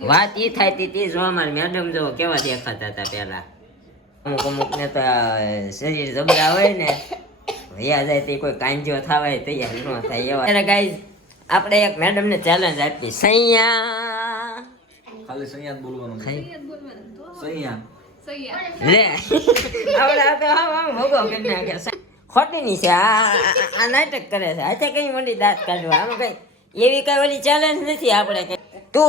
વાત ઈ થાય તી જો અમાર મેડમ જો કેવા દેખાતા હતા પેલા. અમુક ને તો શરીર જબરા હોય ને વયા જાય તે કોઈ કાંજો થવાય તૈયાર ન થાય એવા. અરે ગાઈઝ આપણે એક મેડમ ને ચેલેન્જ આપી સૈયા ખાલી સૈયા બોલવાનું સૈયા લે આવડા તો આમ હોગો કે નાખે ખોટી ની છે આ નાટક કરે છે આજે કઈ મોટી દાંત કાઢવા આમાં કઈ એવી કઈ ઓલી ચેલેન્જ નથી આપણે કઈ તું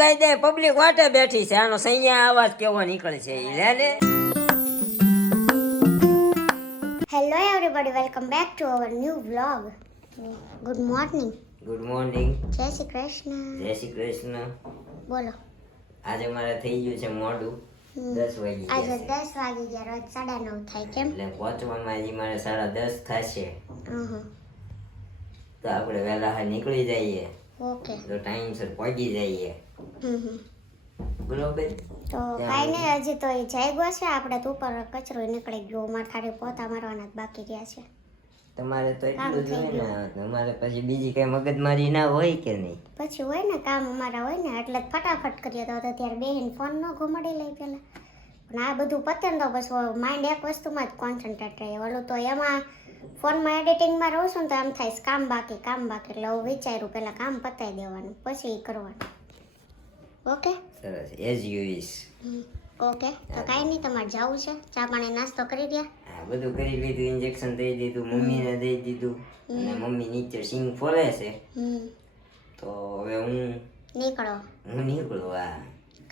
ગાઈ દે પબ્લિક વાટે બેઠી છે આનો સૈયા અવાજ કેવો નીકળે છે ઈ લે ને. Hello everybody, welcome back to our new vlog. Good morning. Good morning. જય શ્રી કૃષ્ણ. જય શ્રી કૃષ્ણ. બોલો. આજે મારે થઈ ગયું છે મોડું 10 વાગી ગયા. આજે 10 વાગી ગયા, રોજ 9:30 થાય કેમ? એટલે પહોંચવામાં હજી મારે 10:30 થશે. તો આપણે વહેલા નીકળી જઈએ. ઓકે. તો ટાઈમસર પહોંચી જઈએ. બરોબર. તો કાઈ નહીં, હજી તો એ જાગ્યો છે, આપણે તો ઉપર કચરો નીકળી ગયો, મારે ખાલી પોતા મારવાના જ બાકી રહ્યા છે. તમારે તો એટલું જ હોય ને, તમારે પછી બીજી કઈ મગજમારી ના હોય કે નહીં? પછી હોય ને કામ અમારા હોય ને એટલે જ ફટાફટ કરીએ. તો ત્યારે બેહીને ફોન ન ઘુમાડી લઈ પેલા, પણ આ બધું પતે ને તો પછી માઇન્ડ એક વસ્તુમાં જ કોન્સન્ટ્રેટ રહે. ઓલું તો એમાં ફોનમાં એડિટિંગમાં રહું છું ને તો એમ થાય કામ બાકી એટલે હું વિચાર્યું પહેલાં કામ પતાવી દેવાનું પછી કરવાનું. ઓકે સરસ, એઝ યુ વિશ. ઓકે, તો કાંઈ નહીં, તમારે જવું છે? ચા પાણી નાસ્તો કરી દે? હા, બધું કરી લીધું, ઇન્જેક્શન દઈ દીધું, મમ્મીને દઈ દીધું અને મમ્મી નીચે સિંગ ફોલે છે. તો હવે હું નીકળું. હા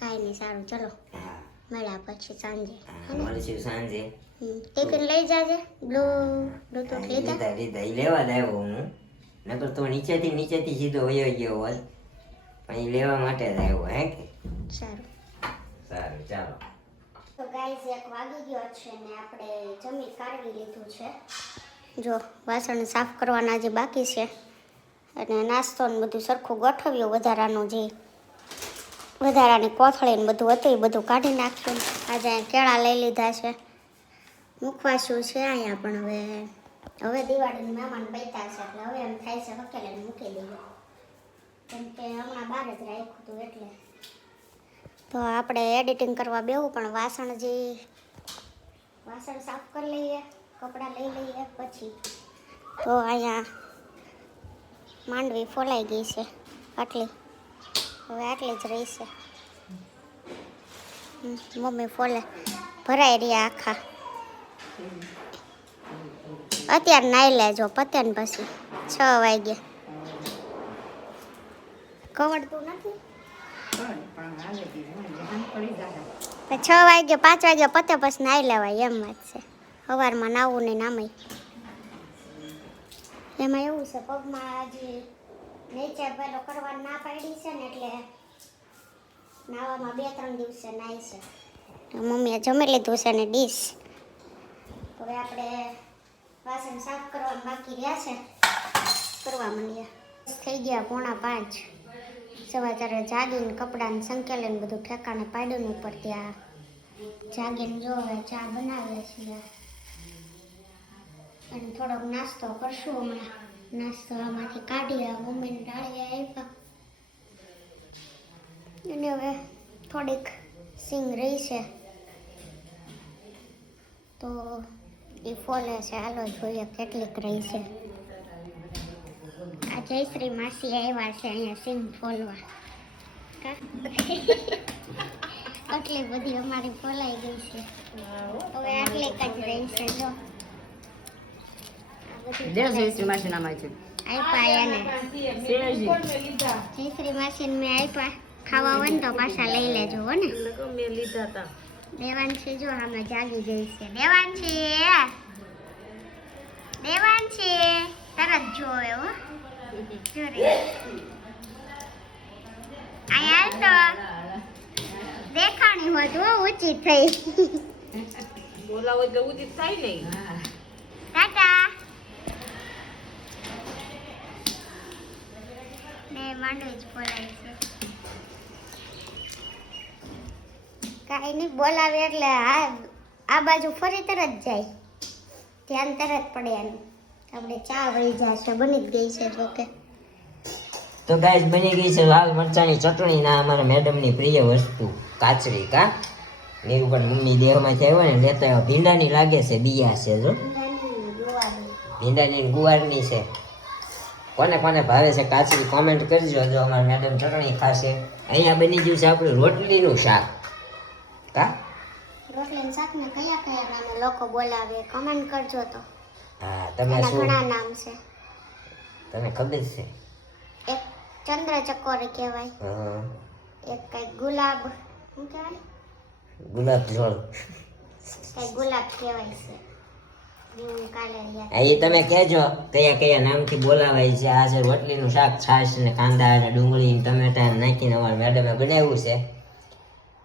કાંઈ નહીં, સારું, ચલો હા મળ્યા પછી સાંજે. મળીશું સાંજે. ટિફિન લઈ જાજે. બ્લૂટૂથ લીધા? લીધા ઈ લેવા જ આવ્યો હું, નકર તો નીચેથી સીધો વયો ગયો હોત, પણ ઈ લેવા માટે જ આવ્યો. હે કે સારું ચાલો. તો ગાઈઝ 1 વાગી ગયો છે ને આપણે જમી કાઢવી લીધું છે. જો વાસણ સાફ કરવાના જે બાકી છે અને નાસ્તો ને બધું સરખું ગોઠવ્યું. વધારાની કોથળી ને બધું હતું એ બધું કાઢી નાખ્યું. આજે કેળા લઈ લીધા છે, મૂકવાશું છે અહીંયા, પણ હવે દિવાળીની મહેમાન બૈતા છે એટલે હવે એમ થાય છે હકેલીને મૂકી દઈએ, કેમ કે હમણાં બહાર જ રાખ્યું હતું એટલે. તો આપણે એડિટિંગ કરવા બેવું, પણ વાસણ સાફ કરી લઈએ, કપડાં લઈ લઈએ પછી. તો અહીંયા માંડવી ફોલાઈ ગઈ છે આટલી, હવે આટલી જ રહી છે. મમ્મી ફોલે ભરાઈ રહ્યા આખા. અત્યારે નાઈ લેજો, પતે ને પછી 6 વાગે. કવડતું નથી 6 વાગે 5 વાગે પતે પછી નાઈ લેવાય એમ વાત છે. સવારમાં નાવું નહીં નામે. એમાં એવું છે પગમાં હજી નીચે પેલો કરવાની ના પાડી છે ને એટલે નાવામાં 2-3 દિવસે નાય છે. મમ્મીએ જમી લીધું છે ને ડીશ. હવે આપણે વાસણ સાફ કરવાનું બાકી રહ્યા છે, કરવા માંડીએ. થઈ ગયા 4:45. સવારે જાગીને કપડાને સંકેલીને બધું ઠેકાણે પાડ્યું ઉપર. ત્યાં જાગીને જો હવે ચા બનાવીએ છીએ અને થોડોક નાસ્તો કરશું હમણાં. નાસ્તો આમાંથી કાઢીએ, મમ્મીને ડાળીએ આપ્યા અને હવે થોડીક સિંગ રહી છે તો એ ફોલે છે. હાલો જોઈએ કેટલીક રહી છે. આ જયશ્રી માસી આવ્યા છે અહીંયા સિંગ ફોલવા. આટલી બધી અમારી ફોલાઈ ગઈ છે, હવે આટલી જ રહી છે. જો જયશ્રી માસી નામ આપ્યા એને, જયશ્રી માસીને મેં આપ્યા. ખાવા હોય ને તો પાછા લઈ લેજો હો ને. દેવાંશી જો આમાં જાગી ગઈ છે. દેવાંશી તરત જોવે હો. અહીંયા તો દેખાણી હોય તો ઊંચી થઈ. બોલાવો એટલે ઊંચી થાય નહીં. ટાટા ને માંડવી જ બોલાય છે. કાંઈ નહીં, બોલાવે એટલે આ બાજુ ફરી તરત જાય, ધ્યાન તરત પડે એનું. આપણે ચા વહી જશે, બની જ ગઈ છે જોકે. તો ગાઈસ બની ગઈ છે લાલ મરચાની ચટણી ના અમારા મેડમની પ્રિય વસ્તુ કાચરી કા નીરુબન મમ્મી દેહમાંથી આવ્યો ને લેતા આવ્યો. ભીંડાની લાગે છે બિયા છે જો ભીંડાની ગુવારની છે. કોને કોને ભાવે છે કાચરી કોમેન્ટ કરજો જો અમારા મેડમ ચટણી ખાશે. અહીંયા બની ગયું છે આપણું રોટલીનું શાક કા રોટલીનું શાક ને કયા કયા નામે લોકો બોલાવે કમેન્ટ કરજો તો. હા તમે એના શું ઘણા નામ છે. તને ખબર છે એક ચંદ્ર ચકોરી કહેવાય, હા એક કઈ ગુલાબ શું કહેવાય, ગુલાબ જળ કઈ ગુલાબ કહેવાય છે. હું કાલે યાદ આ એ તમે કહેજો કયા કયા નામથી બોલાવાય છે. આ છે રોટલીનું શાક છાશ ને કાંદા ને ડુંગળી ને ટમેટા ને નાખીને અમારા મેડમે બનાવ્યું છે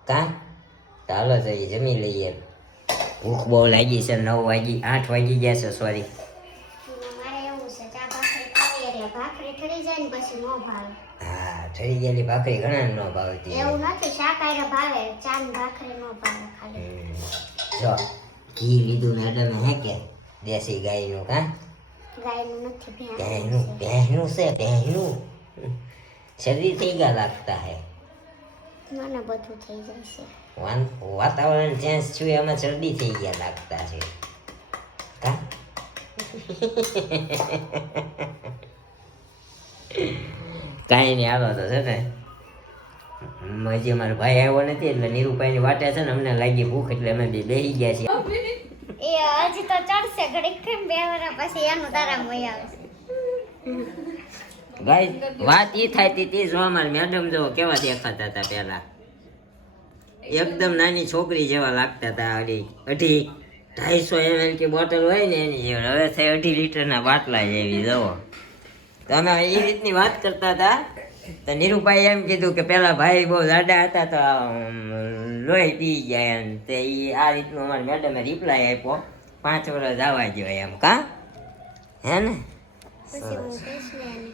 કા. ચાલો તો એ જમી લઈએ. ભૂખ બહુ લાગી છે. 8 વાગી ગયા છે સોરી. મારે એવું છે ચા ભાખરી ખાવી એટલે ભાખરી ઠરી જાય ને પછી નો ભાવે. હા ઠરી ગયેલી ભાખરી ઘણા ન ભાવતી. એવું નથી શાક આયરે ભાવે ચા ને ભાખરી નો ભાવે ખાલી. જો ઘી લીધું મેડમે હે કે દેશી ગાયનું કા ગાયનું નથી ભેંસનું ભેંસનું છે ભેંસનું. શરીર થઈ ગયા લાગતા હે. મને બધું થઈ જાય છે. વાતાવરણ ચેન્જ થયું એમાં શરદી થઈ ગયા લાગતા છે કા. કાંઈ નહીં હાલો તો છે ને હજી અમારો ભાઈ આવ્યો નથી એટલે નીરુભાઈની વાટે છે ને અમને લાગી ભૂખ એટલે અમે બે બેસી ગયા છીએ. એ હજી તો ચડશે ઘડીક કેમ 2 વર્ષ પછી એનું તારા મોય આવશે. ગાઈસ વાત ઈ થાય તી જો અમારી મેડમ જો કેવા દેખાતા હતા પહેલા એકદમ નાની છોકરી જેવા લાગતા હતા. 250 ml की બોટલ હોય ને એની જેવી હવે થઈ 2.5 લીટરના બાટલા જેવી જવો. તો અમે એ રીતની વાત કરતા હતા તો નીરુભાઈ એમ કીધું કે પેલા ભાઈ બહુ જાડા હતા તો લોહી પી ગયા એમ. તે ઈ આ રીતનું અમારી મેડમે રિપ્લાય આપ્યો 5 વર્ષ આવવા જોઈએ એમ કા હે ને. પછી હું કહીશ ને એને.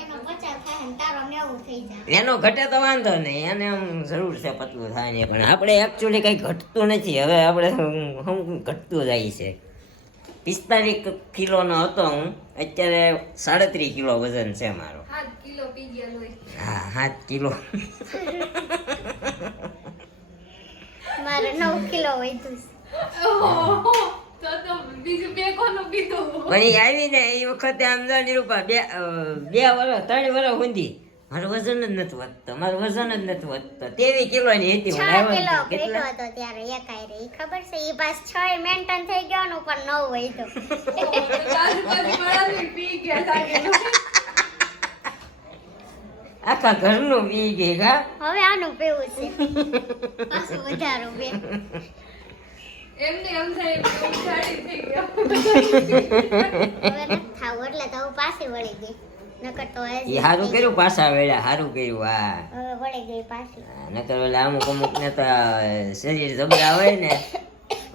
એનો 50 થાય ને તારો 90 થઈ જાય. એનો ઘટે તો વાંધો નહીં એને આમ જરૂર છે પતલું થાય ને પણ આપણે એકચ્યુઅલી કંઈ ઘટતું નથી. હવે આપણે હું ઘટતું જાય છે. 45 કિલોનો હતો હું અત્યારે 37 કિલો વજન છે મારો. 7 કિલો પી ગયા લોહી. હા 7 કિલો. મારે 9 કિલો વધ્યું છે. તો બીજું 2 કોનું પીધું. પણ એ આવીને એ વખતે આમ જો નિરૂપા 2 વર્ષ 3 વર્ષ સુધી મારું વજન જ નથી વધતો. મારું વજન જ નથી વધતો. 23 કિલોની હતી 6 હું કિલો આવ્યો ઘટ્યો કેટલા હતો ત્યારે એકાય રે. ઈ ખબર છે ઈ પાસ 6 મેન્ટેન થઈ ગયો ને ઉપર 9 વધ્યો. બાજુ વાળાને પી ગયા લાગે. આખા ઘરનું પી ગઈ કા. હવે આનું પીવું છે પાછું વધારું બે. એમને એમ થાય ઉછાળી થઈ ગયો. હવે નથી થાવું એટલે તો હું પાછી વળી ગઈ. નકર તો એ હજી સારું કર્યું પાછા વેળા સારું કર્યું. હા હવે વળી ગઈ પાછી. નકર ઓલા અમુક ને તો શરીર જબરા હોય ને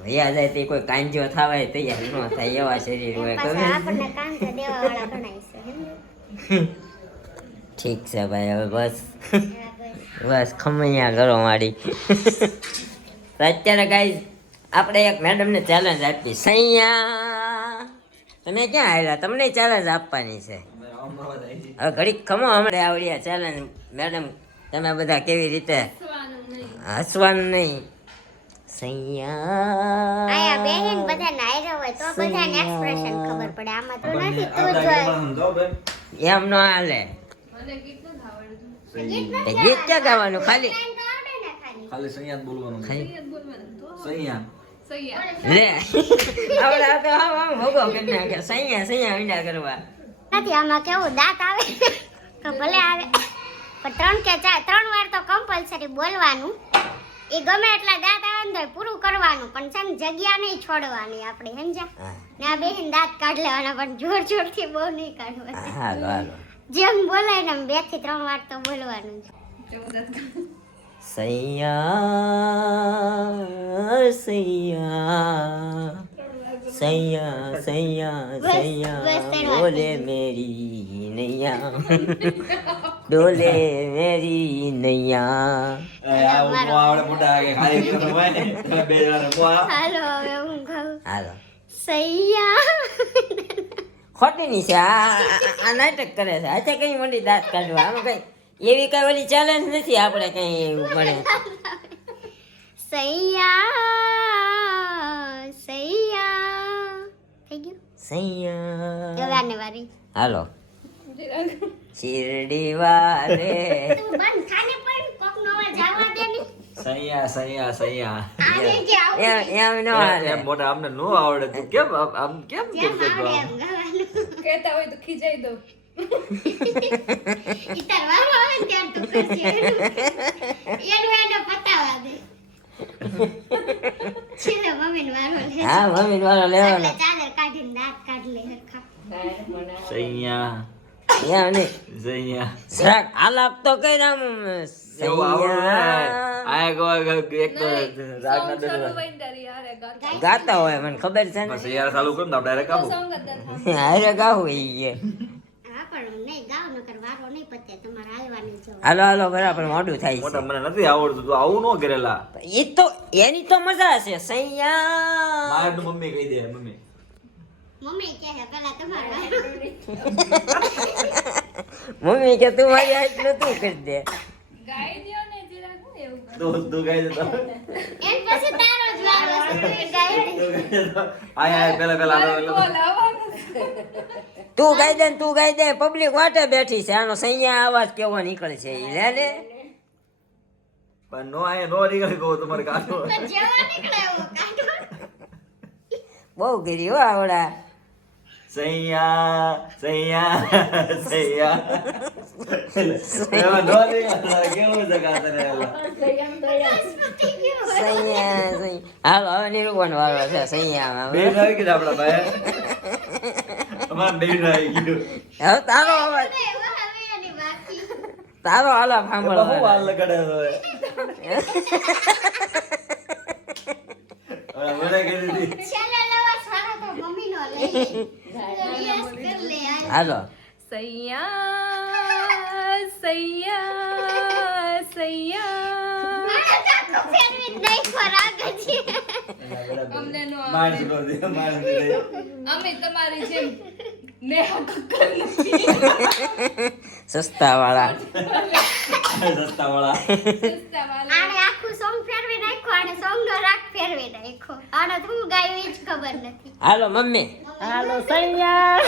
વયા જાય તે કોઈ કાંજો થવાય તૈયાર ન થાય એવા શરીર હોય. પાછા ખબર આપણને કામ તો દેવા વાળા ગણાય છે સમજો. ઠીક છે ભાઈ હવે બસ બરાબર. બસ ખમૈયા કરો મારી. તો અત્યારે ગાઈઝ આપણે એક મેડમને ચેલેન્જ આપી સૈયા તમે ક્યાં આવ્યા તમને ચેલેન્જ આપવાની છે. હવે ઘડીક ખમો હમણાં આવડી ચેલેન્જ મેડમ તમે બધા કેવી રીતે હસવાનું નહીં. સૈયા આયા બેહીન બધાને હાયરો હોય તો બધાને એક્સપ્રેશન ખબર પડે. આમાં તો નથી તું જ એમ ન હાલે. મને કેટલું આવડતું. તે ગીત ક્યાં ગાવાનું ખાલી આવડે ને ખાલી. ખાલી સંયાત બોલવાનું છે. ખાલી બોલવાનું તો સંયાત. સૈયા. લે આવડા તો આમ ભોગો કરી નાખે. સૈયા સૈયા વીંડા કરવા. નથી આમાં કેવું દાંત આવે તો ભલે આવે પણ 3 કે 4 વાર તો કમ્પલસરી બોલવાનું. એ ગમે એટલા દાંત આવે ને તો પૂરું કરવાનું પણ છે ને જગ્યા નહીં છોડવાની આપણે સમજ્યા. હા ને આ બેહીન દાંત કાઢ લેવાના પણ જોર જોરથી બહુ નહીં કાઢવાના. હાલો હાલો. જેમ બોલાય ને 2 થી 3 વાર તો બોલવાનું જ. સૈયા સૈયા સૈયા સૈયા સૈયા ડોલે મેરી નૈયા ડોલે મેરી નૈયા. આવડે મોટા આગે ખાલી તો હોય ને બે જણા હાલો હવે હું કહું હાલો સૈયા ખોટી ની છે આ નાટક કરે છે આજે કઈ મંડી દાંત કાઢવા આમાં કઈ એવી કઈ ઓલી ચેલેન્જ નથી આપણે કઈ મળે સૈયા સૈયા થઈ ગયું સૈયા જવાને વારી હાલો શિરડી વારે તું બંધ થાને પણ કોક નો અવાજ આવવા દે ની સૈયા સૈયા સૈયા આને જે આવું એમ નો હાલે એમ મોટા અમને નો આવડે તું કેમ આમ કેમ જેમ કરતો આવડે આમ? એમ ગાવાનું કહેતા હોય તો ખીજાઈ દો ઈતાર વારો આવે ને ત્યાં તું કરજે એનું એને પતાવા દે છેલ્લે મમ્મીને વારો લે હા મમ્મી વાળો લેવાનો એટલે ચાદર કાઢીને દાંત કાઢ લે હરખા સૈયા એમ નહીં સૈયા જરાક આલાપ તો કઈ નામ એવું આવડે આ એક તો રાગના સોંગ બેન વઈને તારી હારે ગાતા. ગાતા હોય મને ખબર છે ને સૈયા ચાલુ કર ને ડાયરેક્ટ આવું સોંગ જ નથી. હારે ગાવું એ હા પણ નહીં ગાવ નકર વારો નહીં પતે તમારે હાલવાની જો હાલો હાલો બરાબર મોડું થાય મોટા મને નથી આવડતું તું આવું ન કરેલા છે એ તો એની તો મજા છે સૈયા મારે તો મમ્મી કહી દે મમ્મી મમ્મી કહે છે પેલા તમારે મમ્મી કે તું મારી આટલું તું કરી દે ગાઈ દ્યો ને જરાક હું એવું કરું. તું કહી દે તો એન પછી તારો જ વારો છે તું ગાય આયા પેલા પેલા મારે બોલ આવવાનું છે. તું ગાઈ દે ને તું ગાઈ દે પબ્લિક વાટે બેઠી છે આનો સૈયા અવાજ કેવો નીકળે છે ઈ લે ને પણ નો આયા નો નીકળી ગયો તમારે કાઢો જેવો નીકળે એવો કાઢો બહુ ગીરી હો આવડા સૈયા સૈયા સૈયા એમાં નો નીકળે કેવું છે કાતરે થઈ ગયો સૈયા હાલો હવે નિરૂપણ વાળો છે સૈયામાં બે હવે આવી ગયા આપડા ભાઈ અમાર બે આવી ગયું તારો અવાજ એવો હવે એની બાકી તારો આલાપ બહુ સાંભળવાનો વાર લગાડે હવે મને કહી દીધી છેલ્લે લેવા સારો તો મમ્મીનો લઈ લે રિયાઝ કર લે યાર હાલો સૈયા સૈયા સૈયા મારે તાકો ફેરવી નહીં ખોરાક છે અમને નો આવડે. માર છોડો દે માર દે અમે તમારી જેમ નેહા કક્કર નથી. સસ્તા વાળા સસ્તા વાળા સસ્તા વાળા. આને આખું સોંગ ફેરવી નાખ્યો અને સોંગ નો રાગ ફેરવી નાખ્યો આને શું ગાયું એ જ ખબર નથી હાલો મમ્મી હાલો સૈયા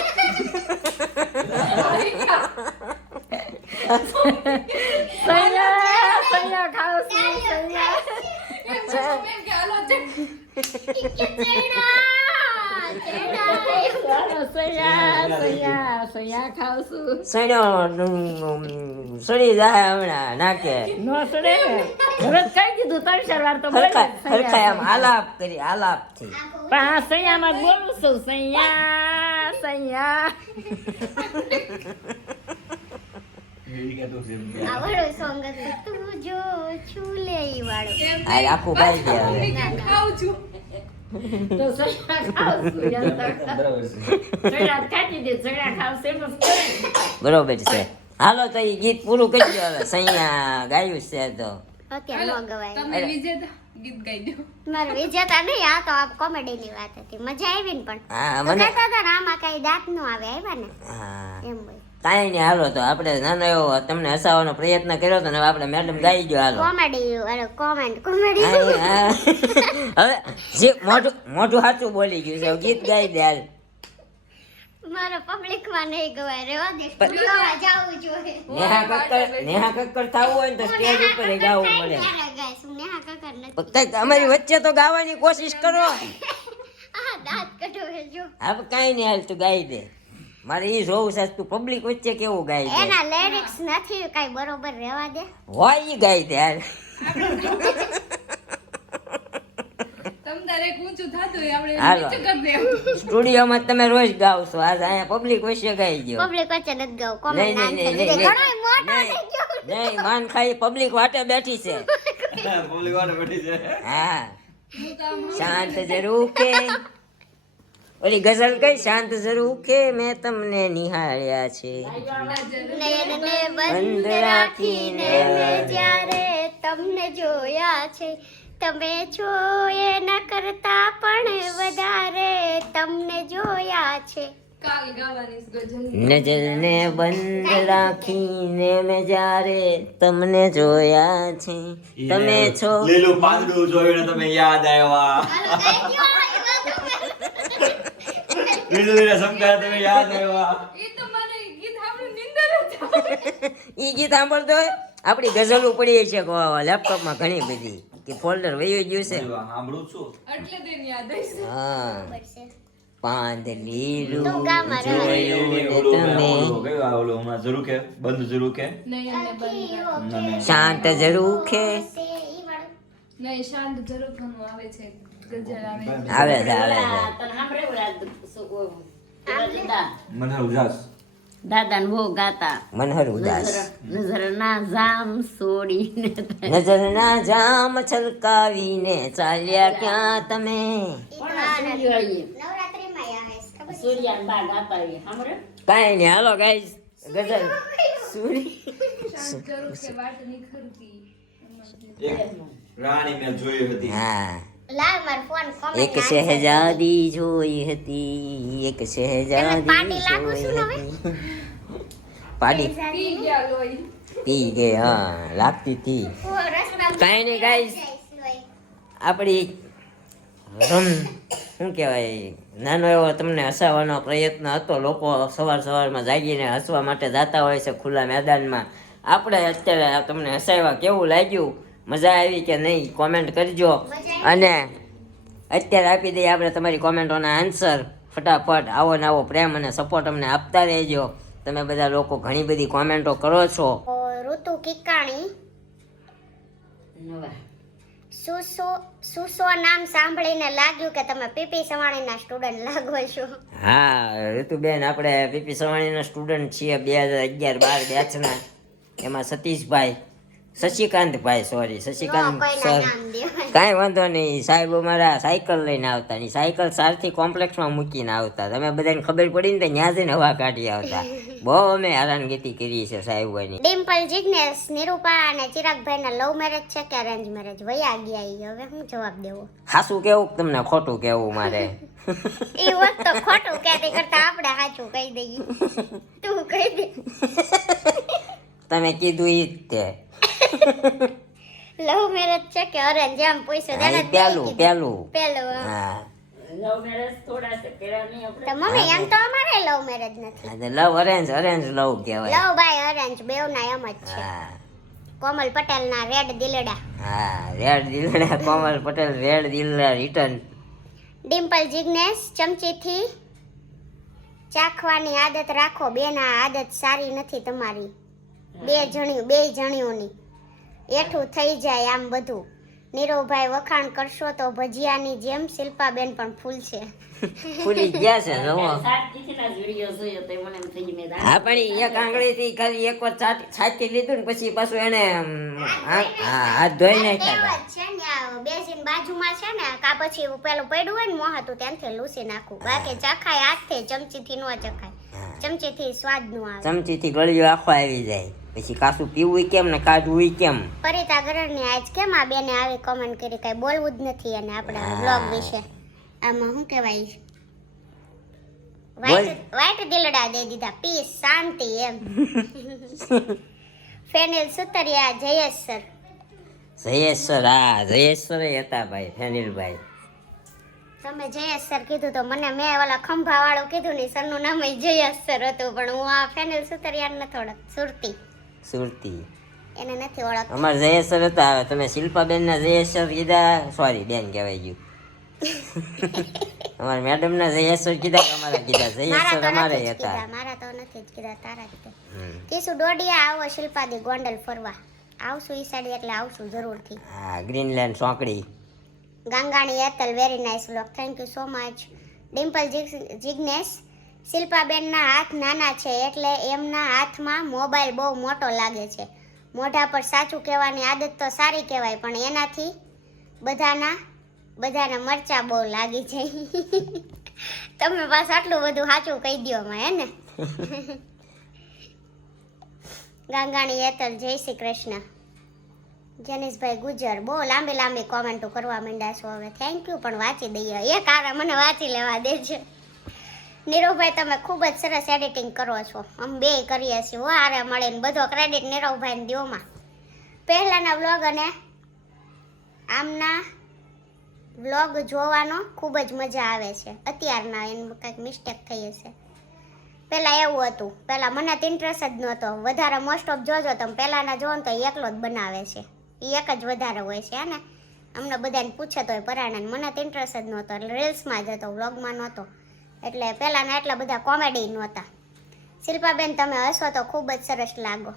સૈયા ખાવ સૈયા એમ કહો કે હાલો છે. સડી જાય હમણાં નાકે હરખા હરખા આમ આલાપ કરી આલાપ થી આવડો સોંગ હતું તું જો છુલે ઈ વાળો એમ આ આખું ગાઈ દે હવે મમ્મી કેમ ખાઉં છું. બરોબર છે હાલો તો એ ગીત પૂરું કરી દો હવે સૈયા ગાયું છે તો અત્યારે ન ગવાય તમે વિજેતા ગીત ગાઈ દો. મારે વિજેતા નહીં આ તો કોમેડી ની વાત હતી મજા આવી ને પણ હા તો મને કહેતા હતા ને આમાં કઈ દાંત નો આવે આવ્યા ને હા એમ હોય કાંઈ નહીં હાલો તો આપણે નાનો એવો તમને હસાવવાનો પ્રયત્ન કર્યો તો ને હવે આપણે મેડમ ગાઈ ગયો હાલો કોમેડી અરે કોમેડી હા, હા. હવે જે મોઢું મોઢું સાચું બોલી ગયું છે હવે ગીત ગાઈ દે હાલ મારો પબ્લિક માં નહીં ગવાય રેવા દે ગાવા જાવું જોઈએ નેહા કક્કર થવું હોય ને તો સ્ટેજ ઉપર ય ગાવું પડે ક્યારે ગાઈશ હું નેહા કકર નથી કંઈક અમારી વચ્ચે તો ગાવાની કોશિશ કરો આ દાંત કઢો હે જો હવે કાંઈ નહીં હાલ તું ગાઈ દે મારે ઈ જોવું છે તું પબ્લિક વચ્ચે કેવું ગાઈ દે એના લિરિક્સ નથી કઈ બરોબર રેવા દે હોય ઈ ગાઈ દે હાલ તમ તારે એક ઊંચું થતું હોય આપણે હાલો. નીચું કરી દેવું. સ્ટુડિયોમાં તમે રોજ ગાવ છો આજ અહીંયા પબ્લિક વચ્ચે ગાઈ ગયો પબ્લિક વચ્ચે નથી ગાવ નહીં કોમેન્ટ નહીં નહીં આન્સર નહીં ઘણો મોટો થઈ ગયો નહીં માન ખાઈ પબ્લિક વાટે બેઠી છે પબ્લિક વાળા બેઠી છે હા હું તો આમ શાંત જરૂર કે ઓલી ગઝલ કઈ શાંત જરૂર કે મેં તમને નિહાળ્યા છે નયનને બંધ રાખીને મેં જ્યારે તમને જોયા છે તમે છો એના કરતા પણ વધારે તમને જોયા છે કાલ ગાવાની ગઝલ નજરને બંધ રાખીને મેં જ્યારે તમને જોયા છે તમે છો લીલું પાંદડું જોઈને તમે યાદ આવ્યા લીલું લીલા સમકાયા તમે યાદ આવ્યા એ તો મને ગીત આપણે નિંદર જ આવે. ઈ ગીત સાંભળતો હોય આપણી ગઝલો પડી છે લેપટોપમાં ઘણી બધી કે ફોલ્ડર વહી ગયું છે સાંભળું છું એટલે તેને યાદ આવી. હા પડશે. પાંદલીલું તું ગામાં રહે. જોયું ને ઓલું તમે કયું આ ઓલું હમણાં જરૂર કે બંધ જરૂર કે નહીં અને બંધ ના, શાંત જરૂર કે ઈ વાળું. નહીં શાંત જરૂરનું આવે છે ગઝલ આવે છે. આવે છે આવે છે મને ઉજાસ દાદા બહુ ગાતા મનહર ઉદાસ નજરના જામ છોડીને નજરના જામ છલકાવીને ચાલ્યા ક્યાં તમે ઈ તો આ નવરાત્રીમાંય આવે છે, ખબર છે? સૂર્યા બા ગાતા હોય સાંભળે કાંઈ નહીં હાલો ગાઈસ ગઝલ સુરી શાંત જરૂર કે વાટ નિખરતી. એક રાણી મેં જોઈ હતી હા લાવ મારો ફોન comment એક answer. શહેજાદી જોઈ હતી એક શહેજાદી પાટી લાગુ છું ને જોઈ હતી પાડી પી ગયા લોહી. પી ગઈ હા લાગતી હતી ઓ, રસ્તામાં કાંઈ નહીં ગાઈસ આપણી રમ શું કહેવાય નાનો એવો તમને હસાવવાનો પ્રયત્ન હતો લોકો સવારમાં જાગીને હસવા માટે જતા હોય છે ખુલ્લા મેદાનમાં આપણે અત્યારે તમને હસાવ્યા કેવું લાગ્યું મજા આવી કે નહીં કોમેન્ટ કરજો અને અત્યારે આપી દઈએ આપણે તમારી કોમેન્ટોના આન્સર ફટાફટ આવો ને આવો પ્રેમ અને સપોર્ટ અમને આપતા રહેજો તમે બધા લોકો ઘણી બધી કોમેન્ટો કરો છો ઓ, ઋતુ કિકાણી નવા સુસો નામ સાંભળીને લાગ્યું કે તમે પીપી સવાણીના સ્ટુડન્ટ લાગો છો. હા ઋતુબેન આપણે પીપી સવાણીના સ્ટુડન્ટ છીએ 2011-12 બેચના એમાં સતીશભાઈ શશિકાંતભાઈ સોરી શશિકાંત કોઈના સર નામ દેવાય. કાંઈ વાંધો નહીં સાહેબ અમારા સાયકલ લઈને આવતા ની સાયકલ સારથી કોમ્પ્લેક્સમાં મૂકીને આવતા તમે બધાને ખબર પડી ને તો ત્યાં જઈને હવા કાઢી આવતા બહુ અમે હેરાનગતિ કરી છે સાહેબોની ડિમ્પલ જિગ્નેશ નિરૂપા અને ચિરાગભાઈના લવ મેરેજ છે કે અરેન્જ મેરેજ વયા ગયા ઈ હવે શું જવાબ દેવો? હાસું કેવું કે તમને ખોટું કેવું મારે એ વખત તો ખોટું કહેતી કરતા આપણે સાચું કહી દઈએ. તું કહી દે. તમે કીધું ઈ જ તે લવ મેરેજ છે કે અરેન્જ એમ પૂછ્યું હા, તેને ઈ પેલું પેલું પેલું હા લવ મેરેજ થોડા છે પેલા નહીં આપણે તો મમ્મી એમ તો અમારે લવ મેરેજ નથી, લવ અરેન્જ લવ કહેવાય લવ બાય અરેન્જ બેવના એમ જ છે. હા કોમલ પટેલના રેડ દિલડા. હા રેડ દિલડા કોમલ પટેલ રેડ દિલડા રિટર્ન ડિમ્પલ જિગ્નેશ ચમચીથી ચાખવાની આદત રાખો બેન, આ આદત સારી નથી તમારી. બે જણીઓની એઠું થઈ જાય આમ બધું. નીરવભાઈ વખાણ કરશો તો ભજીયાની જેમ શિલ્પાબેન પણ ફૂલશે. ફૂલી ગયા છે જુઓ સાતજીના જ વિડીયો જોયો તો મને એમ થઈ ગયું મેં હા પણ ઈ એક આંગળીથી ખાલી એક વાર છાતી લીધું ને પછી પાછું એને હાથ ધોઈ નાખ્યા કહેવત છે ને આ બેસીને બાજુમાં છે ને કા પછી પેલું પડ્યું હોય ને મોહાતું ત્યાંથી લૂસી નાખું. બાકી ચખાય હાથથી, ચમચીથી નો ચખાય. ચમચીથી સ્વાદ નો આવે. ચમચીથી ગળ્યો આખો આવી જાય પછી કાસું પીવું કેમ ને કાઢવું કેમ પરિતા ગરડની આજ કેમ આ બેને આવી કોમેન્ટ કરી, કઈ બોલવું જ નથી અને આપણા બ્લોગ વિશે આમાં શું કહેવાય વાઈટ દિલડા દે દીધા પીસ શાંતિ એમ. ફેનિલ સુતરિયા જયેશ સર. જયેશ્વર હા જયેશ્વર હતા ભાઈ ફેનિલભાઈ તમે જયેશ સર કીધું તો મને મેં ઓલા ખંભા વાળું કીધું ને સરનું નામ જયેશ સર હતું પણ હું આ ફેનિલ સુતરિયા નથી ઓળખ સુરતી એને નથી ઓળખ. અમારા જયેશ્વર હતા હવે તમે શિલ્પાબેન ના જયેશ્વર કીધા સોરી બેન કહેવાય ગયું અમારા મેડમ ના જયેશ્વર કીધા કે અમારા કીધા જયેશ્વર અમારે હતા મારા તો નથી જ કીધા તારા જ તે. કીસુ ડોડિયા આવો શિલ્પાદી ગોંડલ ફરવા આવશું ઈ સાઈડ એટલે આવશું જરૂરથી. હા ગ્રીનલેન્ડ સોંકડી ગાંગાણી એતલ very nice vlog thank you so much. Dimple Jignesh શિલ્પાબેનના હાથ નાના છે એટલે એમના હાથમાં મોબાઈલ બહુ મોટો લાગે છે. મોઢા પર સાચું કહેવાની આદત તો સારી કહેવાય પણ એનાથી બધાના મરચા બહુ લાગી જાય. તમે પાસ આટલું બધું સાચું કહી દો માં હે ને. ગાંગાણી એતલ જય શ્રી કૃષ્ણ. જનીશભાઈ ગુજર બહુ લાંબી કોમેન્ટો કરવા માંડ્યા છો હવે થેન્ક યુ પણ વાંચી દઈએ એક આરા મને વાંચી લેવા દેજો. નીરવભાઈ તમે ખૂબ જ સરસ એડિટિંગ કરો છો. અમે બે કરીએ છીએ હો હારે મળીને. બધો ક્રેડિટ નીરવભાઈને દ્યોમાં. પહેલાના વ્લોગ અને આમના વ્લોગ જોવાનો ખૂબ જ મજા આવે છે. અત્યારના એનું કંઈક મિસ્ટેક થઈ હશે. પહેલાં એવું હતું, પહેલાં મને તો ઇન્ટરેસ્ટ જ નહોતો. વધારે મોસ્ટ ઓફ જોજો તમે પહેલાંના જોવો ને તો એકલો જ બનાવે છે. એ એક જ વધારે હોય છે ને. અમને બધાને પૂછે તો પરાણાને મને તો ઇન્ટરેસ્ટ જ નહોતો. એટલે રીલ્સમાં જ હતો, વ્લોગમાં નહોતો. એટલે પહેલાંના એટલા બધા કોમેડી નહોતા. શિલ્પાબેન તમે હસો તો ખૂબ જ સરસ લાગો.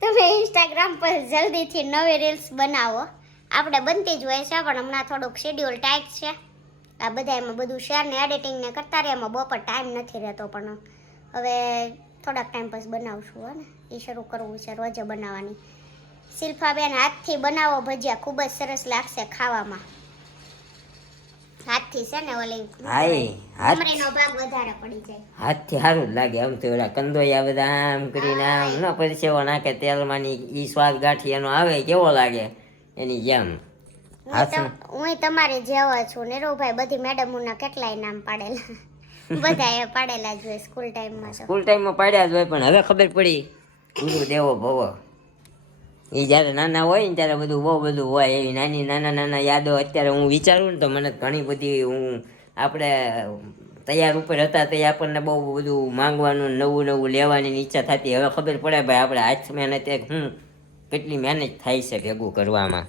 તમે ઇન્સ્ટાગ્રામ પર જલ્દીથી નવી રીલ્સ બનાવો. આપણે બનતી જ હોય છે પણ હમણાં થોડુંક શેડ્યુલ ટાઈટ છે. આ બધા એમાં બધું શેર ને એડિટિંગ ને કરતા રહે એમાં બપોર ટાઈમ નથી રહેતો. પણ હવે થોડાક ટાઈમ પછી બનાવશું હો ને. એ શરૂ કરવું છે રોજે બનાવવાની. શિલ્પાબેન હાથથી બનાવો ભજીયા, ખૂબ જ સરસ લાગશે ખાવામાં. હાથથી છે ને ઓલી મમરીનો ભાગ વધારે પડી જાય. હાથથી સારું જ લાગે. આમ તો ઓલા કંદોયા બધા આમ કરીને આમ ન પરસેવો નાખે તેલમાં ની ઈ સ્વાદ ગાંઠી એનો આવે કેવો લાગે એની જેમ. હું તમારી જેવો છું નીરુભાઈ. બધી મેડમોના કેટલાય નામ પાડેલા. બધા એ પાડેલા જ હોય સ્કૂલ ટાઈમમાં. સ્કૂલ ટાઈમમાં પાડ્યા જ હોય પણ હવે ખબર પડી ગુરુ દેવો ભવો. એ જ્યારે નાના હોય ને ત્યારે બધું બહુ બધું હોય. એવી નાની નાના યાદો અત્યારે હું વિચારું ને તો મને ઘણી બધી હું આપણે તૈયાર ઉપર હતા તે આપણને બહુ બધું માંગવાનું નવું લેવાની ઈચ્છા થતી. હવે ખબર પડે ભાઈ આપણે હાથ મહેનત કેટલી મહેનત થાય છે ભેગું કરવામાં.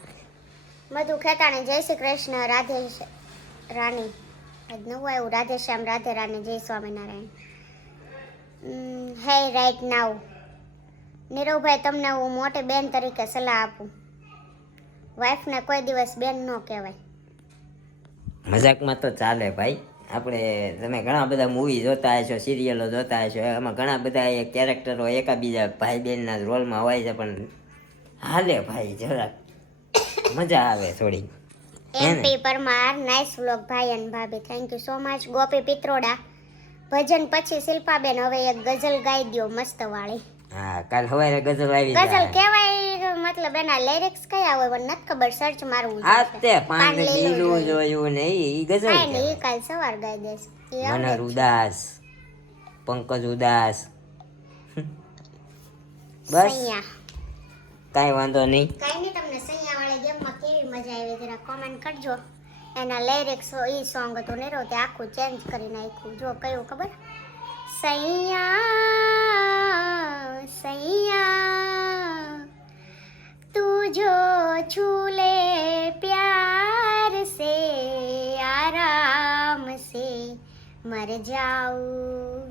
મધુ ખેતાણી જય શ્રી કૃષ્ણ. રાધે રાણી આજ નવું આવ્યું. રાધે શ્યામ રાધે રાણી જય સ્વામિનારાયણ. હે રાઈટ નાવ નીરવભાઈ તમને હું મોટી બેન તરીકે સલાહ આપું. વાઈફને કોઈ દિવસ બેન ન કહેવાય. મજાકમાં તો ચાલે ભાઈ. આપણે તમે ઘણા બધા મૂવી જોતા હશો, સિરિયલો જોતા હશો. એમાં ઘણા બધા એ કેરેક્ટરો એકાબીજા ભાઈ બહેનના રોલમાં હોય છે પણ હાલે ભાઈ જરાક મજા આવે થોડી. એમપી પરમાર નાઇસ વ્લોગ ભાઈ અને ભાભી. Thank you so much. Gopi Pitroda ભજન પછી શિલ્પાબેન હવે એક ગઝલ ગાઈ દ્યો મસ્ત વાળી. હા કાલ સવારે ગઝલ આવી ગઝલ કહેવાય મતલબ એના લિરિક્સ કયા હોય મને નથી ખબર. સર્ચ મારવું આ તે પાન લીલું જોયું ને ઈ ગઝલ કાઈ નહીં. કાલ સવાર ગાઈ દેસ. મનહર ઉદાસ, પંકજ ઉદાસ. બસ કાઈ વાંધો નહીં. કાઈ નહીં. તમને સૈયા વાળી ગેમમાં કેવી મજા આવી જરા કોમેન્ટ કરજો. એના લિરિક્સ ઈ સોંગ હતું ને તે આખું ચેન્જ કરી નાખ્યું. જો કયું ખબર? સૈયા સૈયા તું જો છૂલે પ્યાર સે આરામ સે મર જાઉં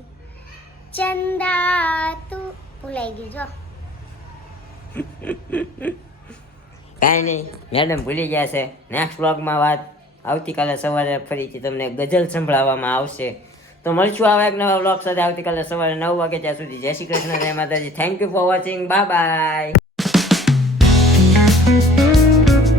ચંદા તું. ભૂલાઈ ગયું જો. કાંઈ નહીં મેડમ ભૂલી ગયા છે. નેક્સ્ટ બ્લોગમાં વાત આવતીકાલે સવારે ફરીથી તમને ગઝલ સંભળાવવામાં આવશે. તો મળશું આવા એક નવા બ્લોગ સાથે આવતીકાલે સવારે 9 વાગે. ત્યાં સુધી જય શ્રી કૃષ્ણ, જય માતાજી. Thank you for watching. Bye bye.